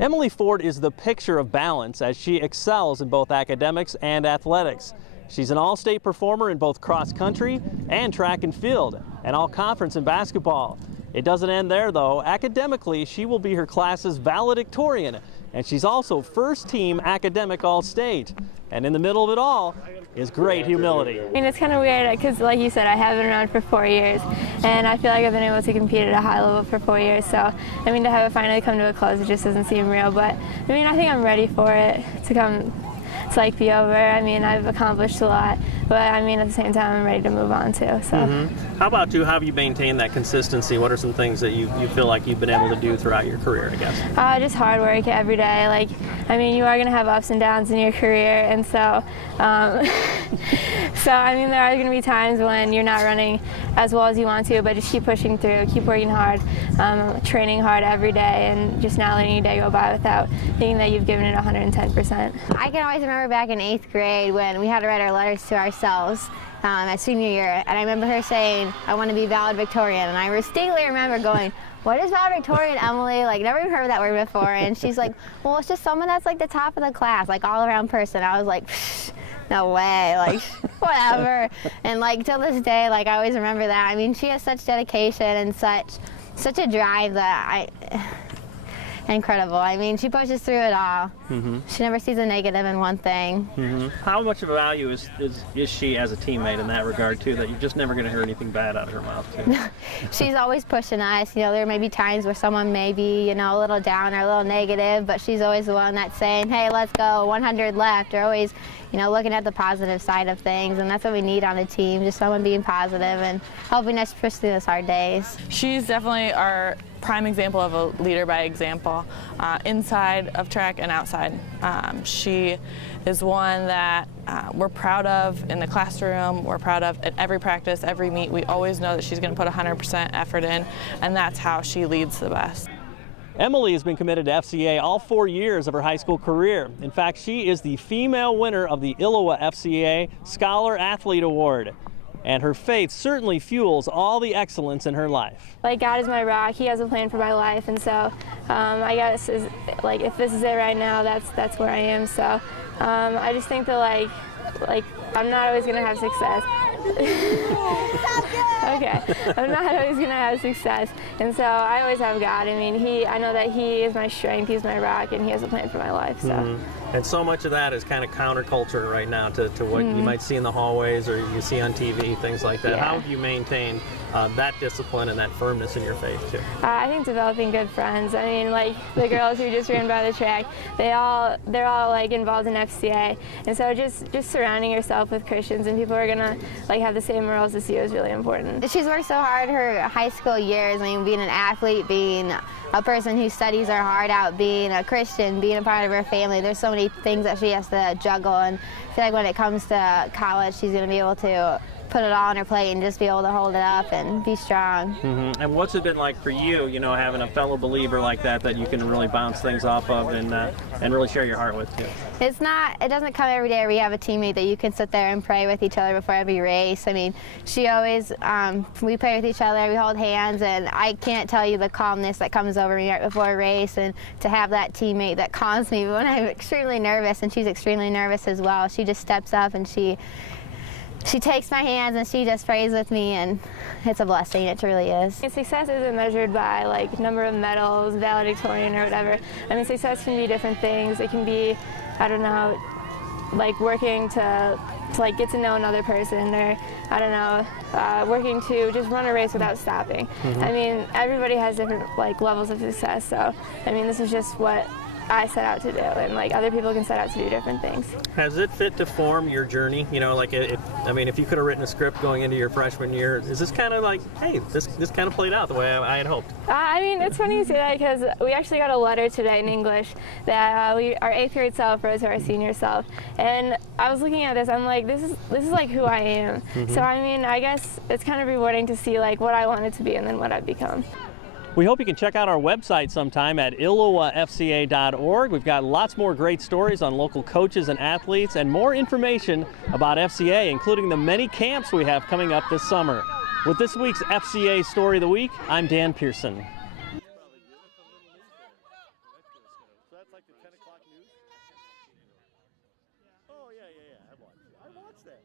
Emily Ford is the picture of balance as she excels in both academics and athletics. She's an all-state performer in both cross country and track and field, and all-conference in basketball. It doesn't end there, though. Academically, she will be her class's valedictorian, and she's also first-team academic all-state. And in the middle of it all is great humility. I mean, it's kind of weird because, like you said, I have been around for 4 years, and I feel like I've been able to compete at a high level for 4 years. So, I mean, to have it finally come to a close, it just doesn't seem real. But, I mean, I think I'm ready for it to come. It's like be over. I mean, I've accomplished a lot, but I mean, at the same time, I'm ready to move on too. So. How about you? How have you maintained that consistency? What are some things that you feel like you've been able to do throughout your career, I guess? Just hard work every day. Like, I mean, you are going to have ups and downs in your career, and so, I mean, there are going to be times when you're not running as well as you want to, but just keep pushing through, keep working hard, training hard every day, and just not letting your day go by without thinking that you've given it 110%. I can always remember back in 8th grade when we had to write our letters to ourselves at senior year, and I remember her saying, "I want to be valedictorian," and I distinctly remember going, "What is valedictorian, Emily? Like, never even heard that word before." And she's like, "Well, it's just someone that's like the top of the class, like all around person." I was like, no way, like, whatever. And like till this day, like I always remember that. I mean, she has such dedication and such a drive that incredible. I mean, she pushes through it all. She never sees a negative in one thing. How much of a value is she as a teammate in that regard too, that you're just never going to hear anything bad out of her mouth too? She's always pushing us. You know, there may be times where someone may be, you know, a little down or a little negative, but she's always the one that's saying, "Hey, let's go, 100 left," or always, you know, looking at the positive side of things, and that's what we need on a team, just someone being positive and helping us push through those hard days. She's definitely our prime example of a leader by example, inside of track and outside. She is one that we're proud of in the classroom, we're proud of at every practice, every meet. We always know that she's going to put 100% effort in, and that's how she leads the best. Emily has been committed to FCA all 4 years of her high school career. In fact, she is the female winner of the ILLOWA FCA Scholar Athlete Award. And her faith certainly fuels all the excellence in her life. Like, God is my rock. He has a plan for my life, and so I guess like if this is it right now, that's where I am. So I just think that like I'm not always gonna have success. Okay, I'm not always gonna have success, and so I always have God. I mean, I know that He is my strength. He's my rock, and He has a plan for my life. So. And so much of that is kind of counterculture right now to what you might see in the hallways or you see on TV, things like that. Yeah. How have you maintained that discipline and that firmness in your faith too? I think developing good friends. I mean, like the girls who just ran by the track, they're all like involved in FCA, and so just surrounding yourself with Christians and people who are gonna like have the same morals as you is really important. She's worked so hard her high school years. I mean, being an athlete, being a person who studies her heart out, being a Christian, being a part of her family. There's so many things that she has to juggle, and I feel like when it comes to college, she's going to be able to put it all on her plate and just be able to hold it up and be strong. And what's it been like for you, you know, having a fellow believer like that you can really bounce things off of and really share your heart with too? It doesn't come every day where you have a teammate that you can sit there and pray with each other before every race. I mean, she always, we pray with each other, we hold hands, and I can't tell you the calmness that comes over me right before a race, and to have that teammate that calms me when I'm extremely nervous, and she's extremely nervous as well. She just steps up and she takes my hands and she just prays with me, and it's a blessing. It truly is. Success isn't measured by like number of medals, valedictorian or whatever. I mean, success can be different things. It can be, I don't know, like working to like get to know another person, or I don't know, working to just run a race without stopping. I mean, everybody has different like levels of success. So I mean, this is just what I set out to do, and like other people can set out to do different things. Has it fit to form your journey? You know, like I mean, if you could have written a script going into your freshman year, is this kind of like, hey, this kind of played out the way I had hoped? I mean, it's funny you say that because we actually got a letter today in English that our 8th grade self wrote to our senior self, and I was looking at this. I'm like, this is like who I am. So I mean, I guess it's kind of rewarding to see like what I wanted to be and then what I've become. We hope you can check out our website sometime at illowafca.org. We've got lots more great stories on local coaches and athletes and more information about FCA, including the many camps we have coming up this summer. With this week's FCA Story of the Week, I'm Dan Pearson. That's like the 10 o'clock news? Oh, yeah. I watched that.